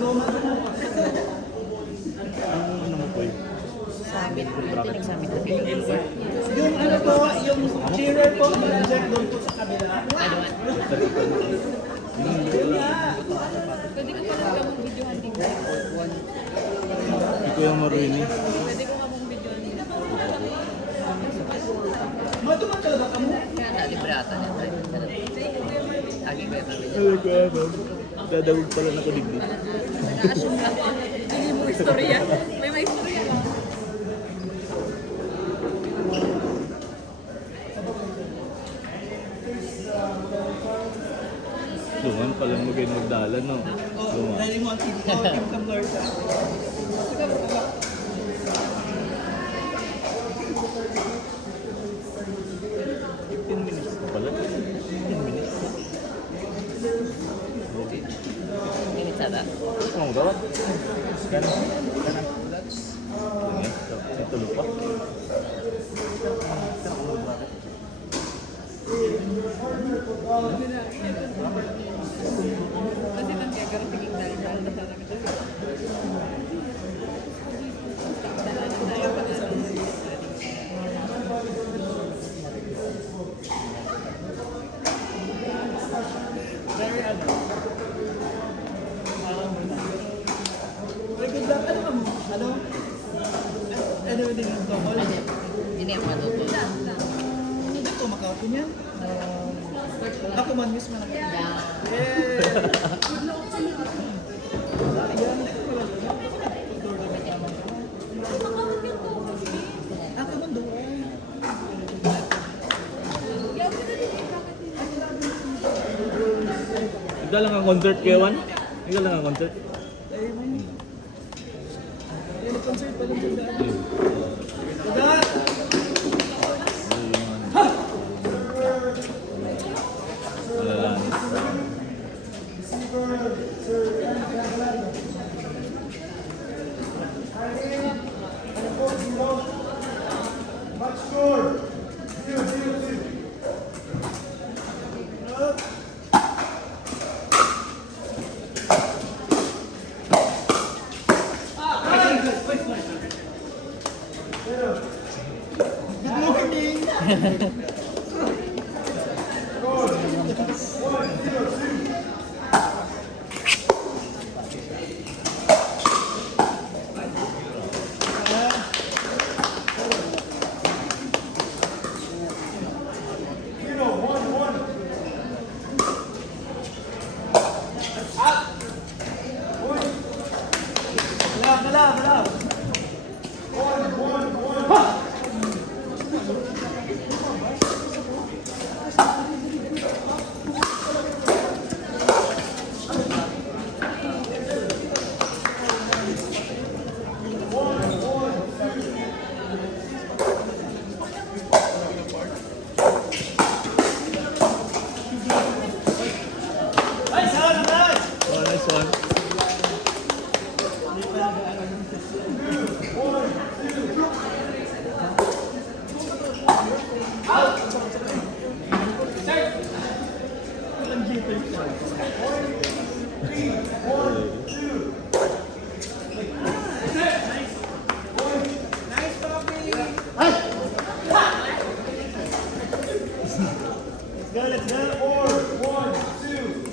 Ano mo po yun? Summit po yun. Tinag-summit na Philippines. Yung ano po, yung cheerer po, manager doon po sa kabila. Ano? Yun nga. Pwede ko pala mong videohan din. Hindi ko yung maruini. Pwede ko nga mong videohan din. Maduman talaga ka mo. Kaya nalibrata niya. Lagi ko yung Ano ko ano? Dadawag pala na kuliglig. Naka-assume lang ako. Hindi mo istorya. May istorya ka. Lungan pala mo kayo magdala, no? Oh, Lungan. dahil mo ang team ko, team Tumblr ka. 15 minutes na pala. 15 minutes. minutes ata. Ano mo gawat? Kanan. Kanan. Lungan. Sa tulo pa. Kasi nang gagawin tingin dahil dahil na talaga siya. Very ano. Very good luck. Ano ka mo? Ano? Ano din yung tokol? Hindi ako matuto. Hindi ko makapin yan. Ako man mismo na. Yeah. Ako man doon. Ikaw lang ang concert, Kewan? Ikaw lang ang concert? Ay, man. Yan, concert pa lang sa daan. Dagat! Good morning! Malap! Ay, saan naman? Oh, nice one. Let's go. 4, 1, 2.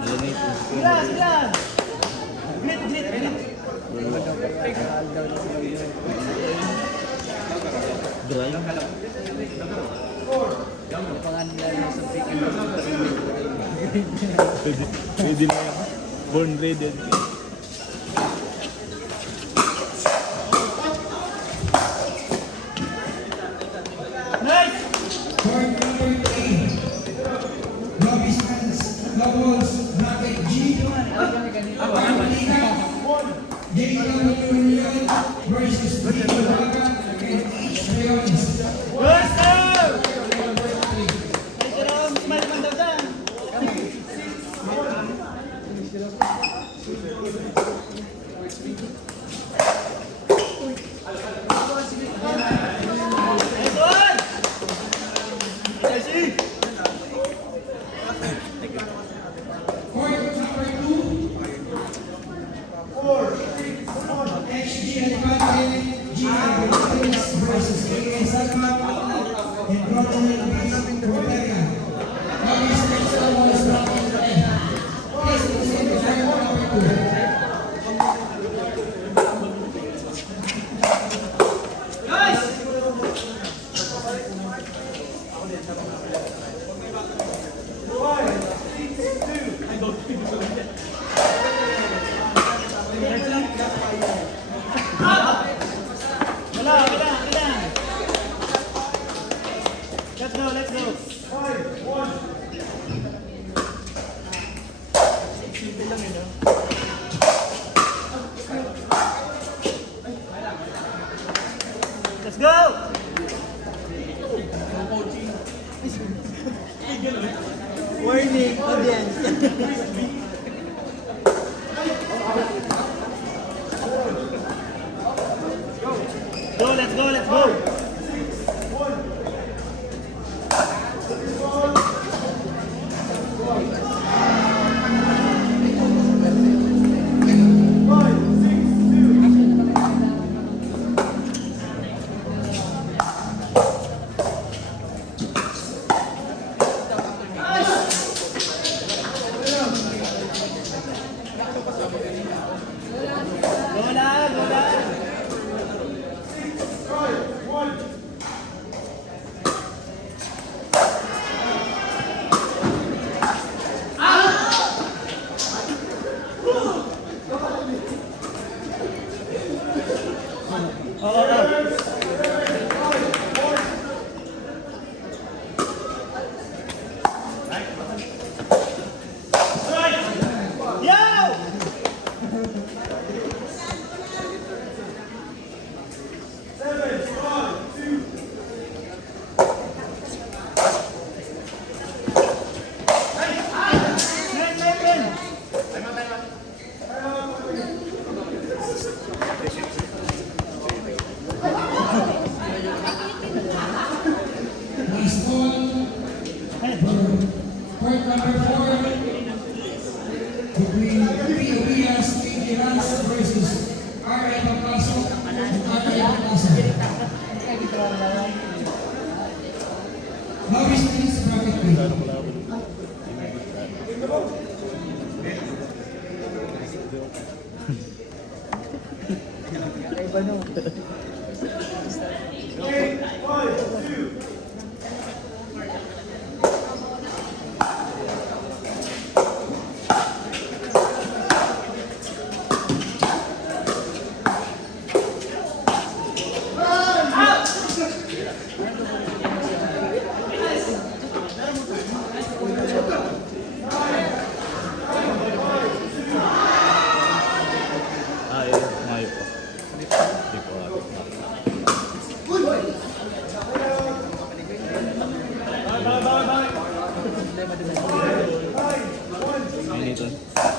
Malamit. Dry. Pwede na yan. Born ready. Point number 3. Robbie Sands, doubles, bracket G. Armalina, JW Union versus Dito Baga and H. Leones. Point number 2. HG Alicante, G. Aguilares versus A. Salma and Roderick B. Ortega. Robbie Sands, doubles, bracket F. Please proceed to point number 2. Let's go! Warning, audience. Let's go, let's go! Point number 4, between P.O.B.S. P.G. Rans versus R.A. Papaso and R.A. Papaso. How is this bracket B?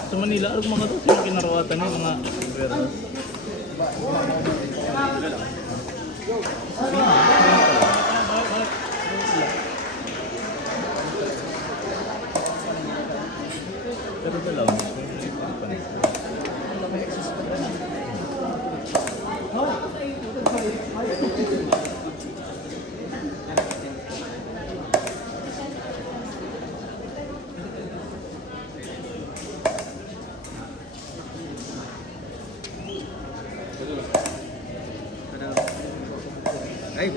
Sa Manila, ano mga to? Sino kinarawatan niya mga pera? Pero ito lang. Ay,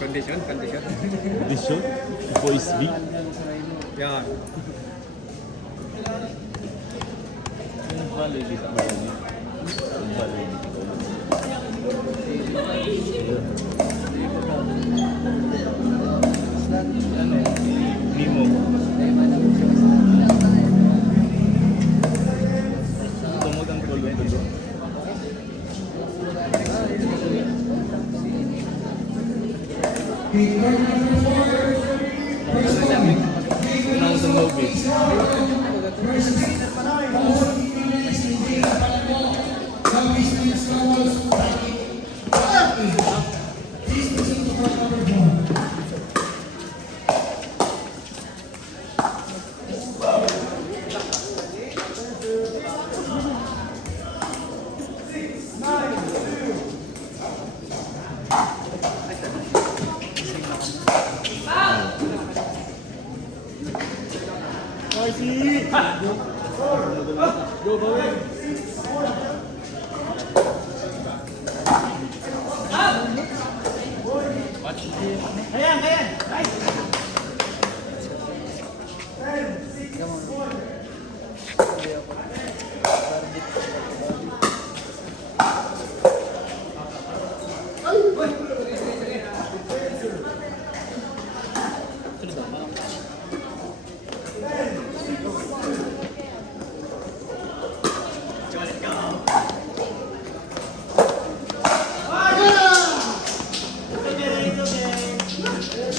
condition. This show, Voice B. Yan. Valid is valid. Valid. Ano? Mimo. Tumog ang tulong dito. Okay, card number 4 Unang tumogi. versus Paul Jimenez and Jay Palaco. Lobbies and Snowballs. Please proceed to card number 4. Come on.